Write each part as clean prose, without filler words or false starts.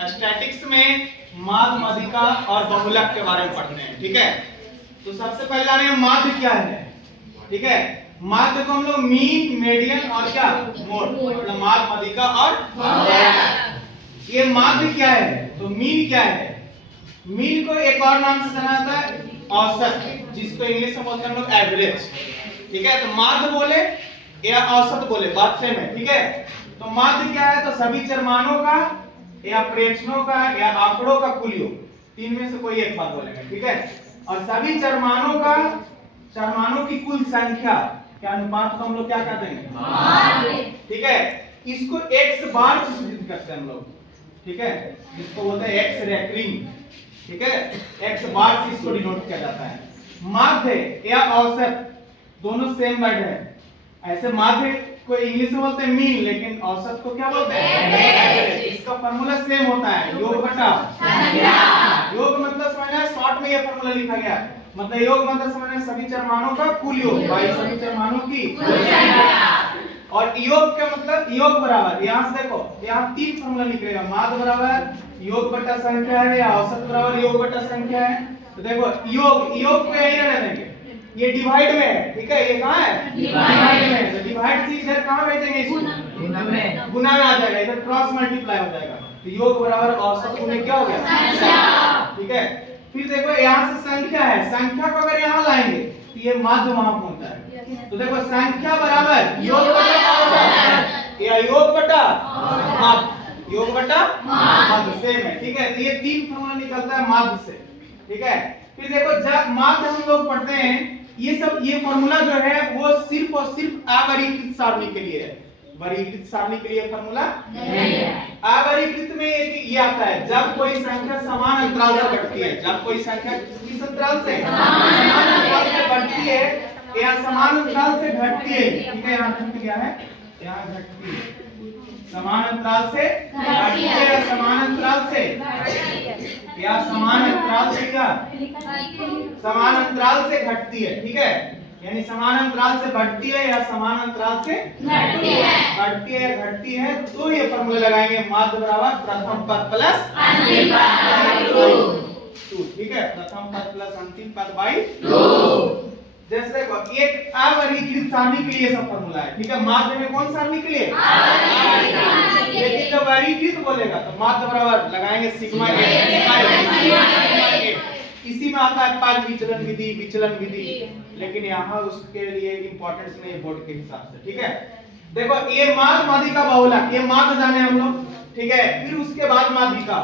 Statics में माध्य, माध्यिका और बहुलक के बारे में पढ़ते हैं। ठीक है, तो सबसे पहले जाने माध्य क्या है। ठीक है, माध्य को हम लोग मीन, मीडियन और क्या मोड, मतलब माध्य, माध्यिका और बहुलक। ये माध्य क्या है, तो मीन क्या है। मीन को एक और नाम से जाना जाता है औसत, जिसको इंग्लिश में बोलते हैं हम लोग एवरेज। ठीक है, तो माध्य बोले या औसत बोले बात सेम है। ठीक है, तो माध्य क्या है, तो सभी चरमानों का या प्रेक्षणों का या आंकड़ों का कुल योग, तीन में से कोई एक बात बोलेगा। ठीक है, और सभी चरमानों का, चरमानों की कुल संख्या के अनुपात को हम लोग क्या कहते हैं, माध्य। ठीक है, इसको x बार से सूचित करते हैं हम लोग। ठीक है, इसको बोलते हैं x रेकरिंग। ठीक है, x बार से इसको डिनोट किया जाता है। माध्य या औसत दोनों सेम वर्ड है। ऐसे माध्य को इंग्लिश में बोलते हैं मीन, लेकिन औसत को क्या बोलते हैं, एवरेज। इसका फार्मूला सेम होता है, योग बटा संख्या। योग मतलब समझना, शॉर्ट में ये फार्मूला लिखा गया, मतलब योग मतलब समझना सभी चरमानों का कुल योग बाई सभी चरमानों की कुल संख्या। और योग का मतलब योग बराबर, यहाँ से देखो यहाँ तीन फार्मूला निकलेगा, माध्य बराबर योग बटा संख्या है या औसत बराबर योग बटा संख्या है। तो देखो योग, योग को यही रहने देंगे, ये डिवाइड में है। ठीक है, ये कहाँ है, डिवाइड में है। तो डिवाइड से इधर कहाँ भेजेंगे, इसको गुना में आ जाएगा, इधर क्रॉस मल्टीप्लाई हो जाएगा। तो योग बराबर औसत गुने क्या हो गया। ठीक है, फिर देखो यहाँ से संख्या है, संख्या को अगर यहाँ लाएंगे तो ये माध्य वहां पहुंचता है। तो देखो संख्या बराबर योग बटा औसत या योग बटा माध्य, योग बटा माध्य सेम है। ठीक है, तो ये तीन फार्मूला निकलता है माध्य से। ठीक है, फिर देखो जब माध्य हम लोग पढ़ते हैं, ये सब ये फार्मूला जो है वो सिर्फ और सिर्फ अवर्गीकृत सारणी के लिए है। वर्गीकृत सारणी के लिए फार्मूला नहीं है। अवर्गीकृत में ये आता है जब कोई संख्या समान अंतराल से बढ़ती है, जब कोई संख्या किस अंतराल से, समान अंतराल से बढ़ती है या समान अंतराल से घटती है। ठीक है, यहाँ लिख दिया है, यहाँ घटती है, समान अंतराल से घटती है या समान अंतराल से या समान अंतराल से क्या, समान अंतराल से घटती है। ठीक है, यानी समान अंतराल से बढ़ती है या समान अंतराल से घटती है, बढ़ती है या घटती है, तो ये फॉर्मूला लगाएंगे माध्य बराबर प्रथम पद प्लस अंतिम पद बाई 2। ठीक है, प्रथम पद प्लस अंतिम पद बाई 2। जैसे देखो एक अवर्गीकृत सारणी के लिए सब फॉर्मूला है। ठीक है, माध्य में कौन सारणी के लिए, लेकिन जब वर्गीकृत बोलेगा तो माध्य बराबर लगाएंगे सिग्मा ए। इसी में आता है पद विचलन विधि, विचलन विधि, लेकिन यहाँ उसके लिए इंपॉर्टेंस नहीं है बोर्ड के हिसाब से। ठीक है, देखो ये माध्य, माध्यिका, बहुलक, ये माध्य जाने हम लोग। ठीक है, फिर उसके बाद माध्यिका।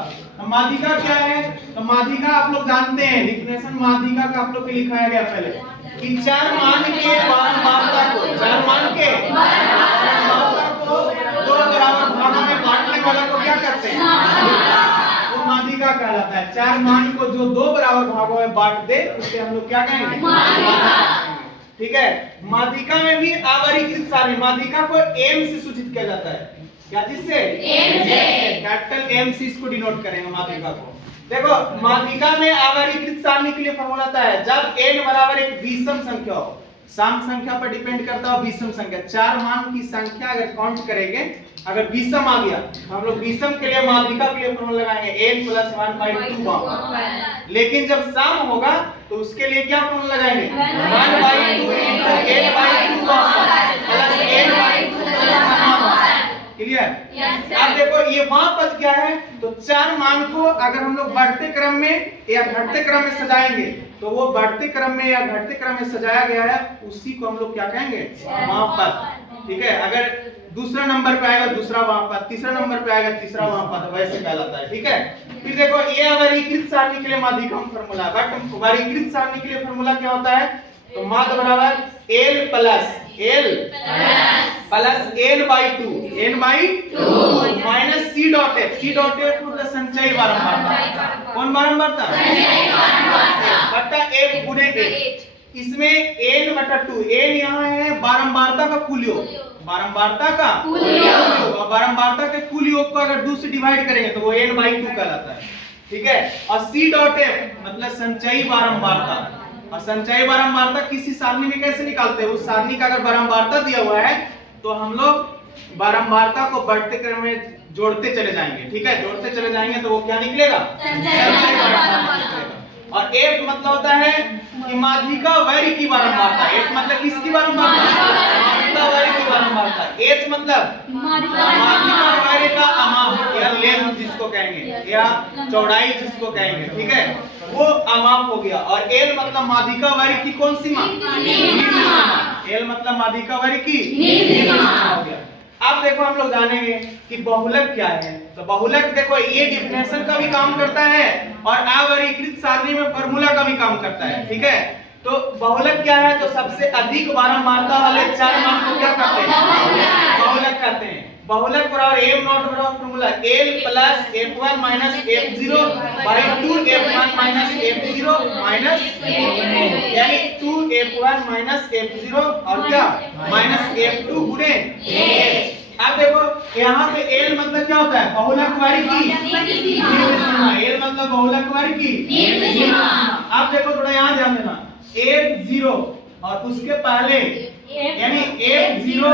माध्यिका क्या है, तो माध्यिका आप लोग जानते हैं, डिफिनेशन माध्यिका का आप लोग के लिखाया गया पहले कि चार मान के बारंबारता को, चार मान के बारंबारता को दो बराबर भागों में बांटने वाला को क्या कहते हैं, वो माध्यिका कहलाता है। चार मान को जो दो बराबर भागों में बांट दे उसे हम लोग क्या कहेंगे, माध्यिका। ठीक है, माध्यिका में भी अवर्गीकृत सारणी, माध्यिका को एम से सूचित किया जाता है, क्या जिससे, एम से, कैपिटल एम से इसको डिनोट करेंगे माध्यिका को। देखो माध्यिका में अवर्गीकृत सारणी के लिए फॉर्मूला आता है जब n बराबर एक विषम संख्या हो, सम संख्या पर डिपेंड करता हो विषम संख्या, चार मान की संख्या अगर काउंट करेंगे अगर विषम आ गया तो हम लोग विषम के लिए माध्यिका के लिए फॉर्मूला लगाएंगे n + 1/2। लेकिन जब सम होगा तो उसके लिए क्या फॉर्मूला लगाएंगे, 1/2 n/2 प्लस n/2। क्लियर? अब देखो ये वहां पद क्या है, तो चार मान को अगर हम लोग बढ़ते क्रम में या घटते क्रम में सजाएंगे तो वो बढ़ते क्रम में या घटते क्रम में सजाया गया है उसी को हम लोग क्या कहेंगे, वहां पद। ठीक है, अगर दूसरा नंबर पे आएगा दूसरा वहां पद, तीसरा नंबर पे आएगा तीसरा वहां पद, वैसे कहलाता है। ठीक है, फिर देखो ये अवर्गीकृत सारणी के लिए माध्यिका फॉर्मूला, बट वर्गीकृत सारणी के लिए फॉर्मूला क्या होता है, तो माध्य बराबर l plus n/2 minus c dot f मतलब संचयी बारंबारता, कौन बारंबारता, संचयी बारंबारता, बटा f गुणे a। इसमें n/2, n यहाँ है बारंबारता का कुल योग, बारंबारता का कुल योग, और बारंबारता के कुल योग को अगर 2 से डिवाइड करेंगे तो वो n/2 कहलाता है। ठीक है, और c डॉट f मतलब संचयी बारंबारता, और संचयी बारंबारता किसी सारणी में कैसे निकालते हैं, उस सारणी का अगर बारंबारता दिया हुआ है तो हम लोग बारंबारता को बढ़ते क्रम में जोड़ते चले जाएंगे, ठीक है, जोड़ते चले जाएंगे तो वो क्या निकलेगा, संचय बारंबारता निकलेगा। और एफ मतलब होता है कि माध्यिका वैरी की बारंबारता, एफ मतलब किसकी बारंबारता, माध्यिका वैरी की बारंबारता। एच मतलब माध्यिका वैरी का अमाप या लेंथ जिसको कहेंगे या चौड़ाई जिसको कहेंगे, ठीक है, वो अमाप हो गया। और एल मतलब माध्यिका वैरी की कौन सीमा, एल मतलब माध्यिका वैरी की सीमा हो गया। अब देखो हम लोग जानेंगे कि बहुलक क्या है। तो बहुलक देखो ये डिफिनेशन का भी काम करता है और अवर्गीकृत सारणी में फार्मूला का भी काम करता है, ठीक है। तो बहुलक क्या है, तो सबसे अधिक बारंबारता वाले चार मान को क्या कहते हैं, बहुलक कहते हैं। बहुलक बराबर m नॉट बराबर formula l plus f1 minus f0 by 2f1 minus f0 minus यानी 2f1 माइनस f0 और क्या माइनस f2 गुणे h। अब देखो यहाँ पे l मतलब क्या होता है, बहुलक वारी की निम्न सीमा, l मतलब बहुलक वारी की निम्न सीमा। अब देखो थोड़ा यहाँ ध्यान देना, f0 और उसके पहले यानी f0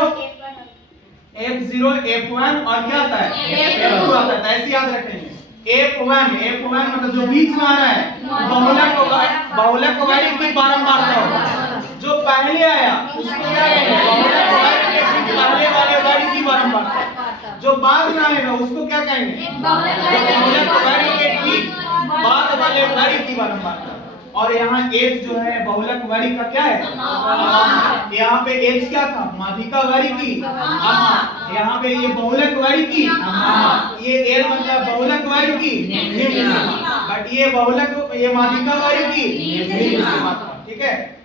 f1 और क्या आता है f2 आता है, ऐसे याद रखेंगे। f1 मतलब जो बीच में आ रहा है बहुलक वारी की बारंबारता होगा, जो पहले आया उसको क्या कहेंगे, बहुलक वारी के ठीक पहले वाले वारी की बारंबारता। जो बाद में आएगा उसको क्या कहेंगे, बहुलक वारी के ठीक बाद वाले वारी की बारंबारता। और यहाँ एच जो है बहुलक वारी का क्या है, यहाँ पे एच क्या था, माध्यिका वारी की अमाप, यहाँ पे ये बहुलक वारी की अमाप, ये एल मतलब बहुलक वारी की निम्न सीमा, बट ये बहुलक ये माध्यिका वारी की निम्न सीमा था, ठीक है।